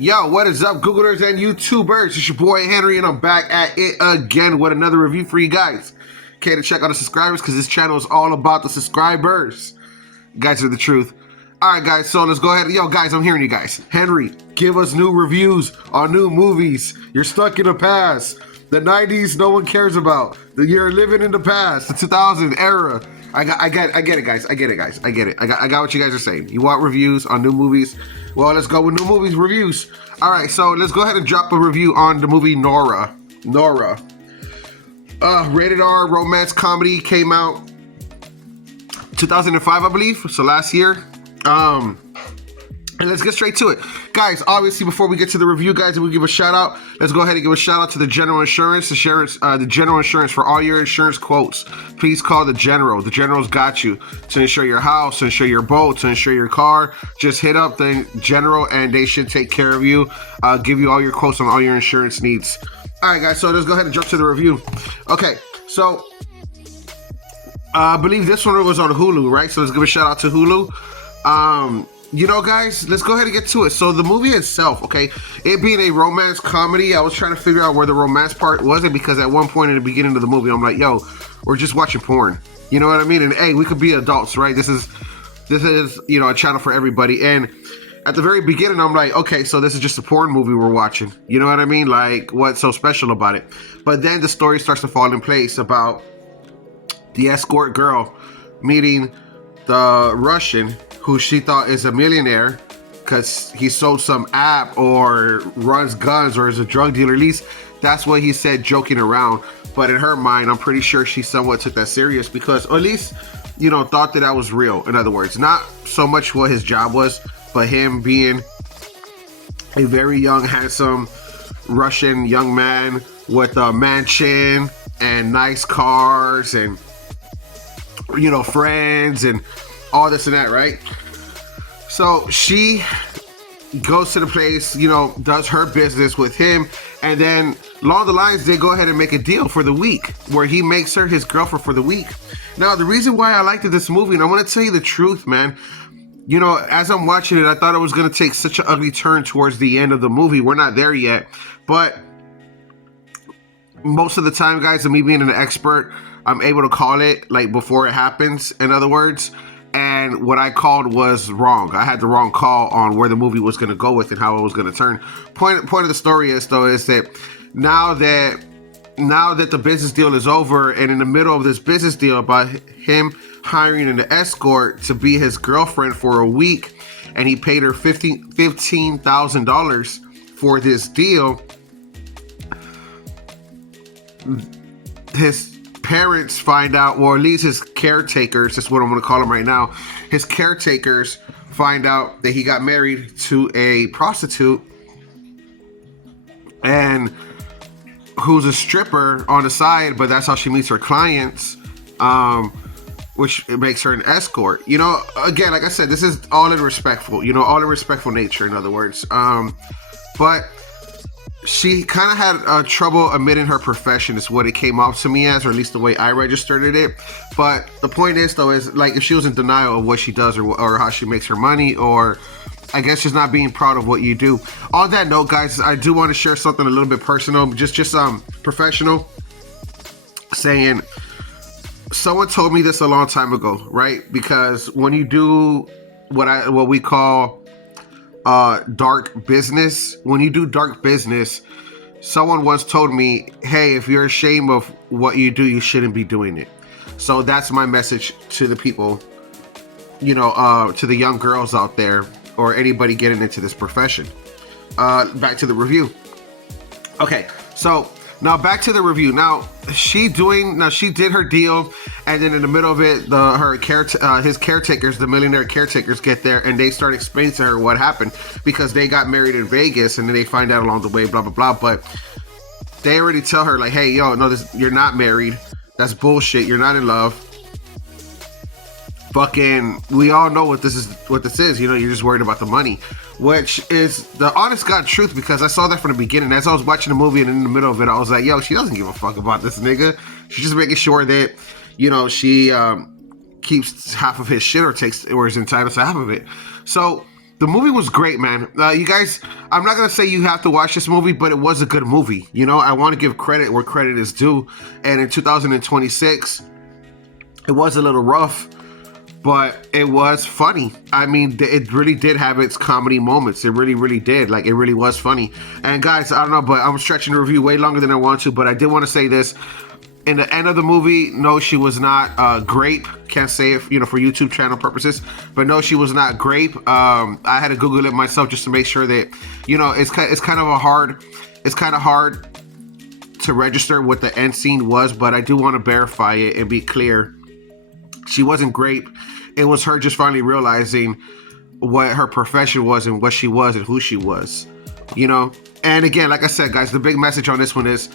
Yo, what is up, Googlers and YouTubers? It's your boy Henry, and I'm back at it again with another review for you guys. Okay, to check out the subscribers, because this channel is all about the subscribers. You guys are the truth. Alright guys, so let's go ahead. Yo guys, I'm hearing you guys. Henry, give us new reviews on new movies. You're stuck in the past. The 90s no one cares about. You're living in the past. The 2000 era. I get it, guys. I get it. I got what you guys are saying. You want reviews on new movies? Well, let's go with new movies reviews. All right, so let's go ahead and drop a review on the movie Nora. Rated R romance comedy, came out 2005, I believe. So last year. And let's get straight to it. Guys, obviously, before we get to the review, guys, and we give a shout out, let's go ahead and give a shout out to the General Insurance, the General Insurance for all your insurance quotes. Please call the General. The General's got you to insure your house, to insure your boat, to insure your car. Just hit up the General and they should take care of you, give you all your quotes on all your insurance needs. All right, guys, so let's go ahead and jump to the review. Okay, so I believe this one was on Hulu, right? So let's give a shout out to Hulu. You know, guys, let's go ahead and get to it. So the movie itself, okay, it being a romance comedy, I was trying to figure out where the romance part wasn't, because at one point in the beginning of the movie, I'm like, yo, we're just watching porn. You know what I mean? And hey, we could be adults, right? This is, you know, a channel for everybody. And at the very beginning, I'm like, okay, so this is just a porn movie we're watching. You know what I mean? Like, what's so special about it? But then the story starts to fall in place about the escort girl meeting the Russian, who she thought is a millionaire because he sold some app or runs guns or is a drug dealer. At least that's what he said, joking around. But in her mind, I'm pretty sure she somewhat took that serious, because, or at least, you know, thought that was real. In other words, not so much what his job was, but him being a very young, handsome Russian young man with a mansion and nice cars and, you know, friends and all this and that, right? So she goes to the place, you know, does her business with him, and then along the lines, they go ahead and make a deal for the week where he makes her his girlfriend for the week. Now, the reason why I liked this movie, and I want to tell you the truth, man, you know, as I'm watching it, I thought it was going to take such an ugly turn towards the end of the movie. We're not there yet, but most of the time, guys, and me being an expert, I'm able to call it like before it happens, in other words. And what I called was wrong. I had the wrong call on where the movie was going to go with and how it was going to turn. Point of the story is, though, is that now that the business deal is over, and in the middle of this business deal about him hiring an escort to be his girlfriend for a week, and he paid her $15,000 for this deal, his parents find out, or at least his caretakers, that's what I'm going to call him right now, his caretakers find out that he got married to a prostitute, and who's a stripper on the side, but that's how she meets her clients, which makes her an escort. You know, again, like I said, this is all in respectful, you know, all in respectful nature, in other words. But she kind of had trouble admitting her profession, is what it came off to me as, or at least the way I registered it. But the point is, though, is like if she was in denial of what she does, or how she makes her money, or I guess just not being proud of what you do. On that note, guys, I do want to share something a little bit personal, just professional, saying someone told me this a long time ago, right? Because when you do what we call dark business, when you do dark business, someone once told me, hey, if you're ashamed of what you do, you shouldn't be doing it. So that's my message to the people, you know, to the young girls out there, or anybody getting into this profession. Back to the review. Okay, so now back to the review. Now she did her deal, and then in the middle of it, his caretakers, the millionaire caretakers, get there, and they start explaining to her what happened, because they got married in Vegas, and then they find out along the way, blah blah blah. But they already tell her, like, hey, yo, no, you're not married. That's bullshit. You're not in love. Fucking, we all know what this is. You know, you're just worried about the money, which is the honest God truth, because I saw that from the beginning. As I was watching the movie, and in the middle of it, I was like, yo, she doesn't give a fuck about this nigga. She's just making sure that, you know, she keeps half of his shit, or is entitled to half of it. So the movie was great, man. You guys, I'm not gonna say you have to watch this movie, but it was a good movie. You know, I want to give credit where credit is due. And in 2026, it was a little rough, but it was funny. I mean, it really did have its comedy moments. It really, really did. Like, it really was funny. And guys, I don't know, but I'm stretching the review way longer than I want to, but I did want to say this. In the end of the movie, no, she was not grape. Can't say it, for YouTube channel purposes, but no, she was not grape. I had to Google it myself just to make sure that, it's kind of hard to register what the end scene was, but I do want to verify it and be clear. She wasn't grape. It was her just finally realizing what her profession was and what she was and who she was, And again, like I said, guys, the big message on this one is,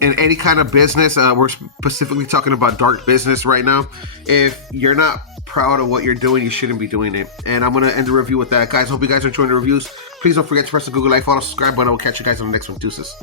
in any kind of business, we're specifically talking about dark business right now. If you're not proud of what you're doing, you shouldn't be doing it. And I'm going to end the review with that. Guys, hope you guys are enjoying the reviews. Please don't forget to press the Google like, follow, subscribe button. I will catch you guys on the next one. Deuces.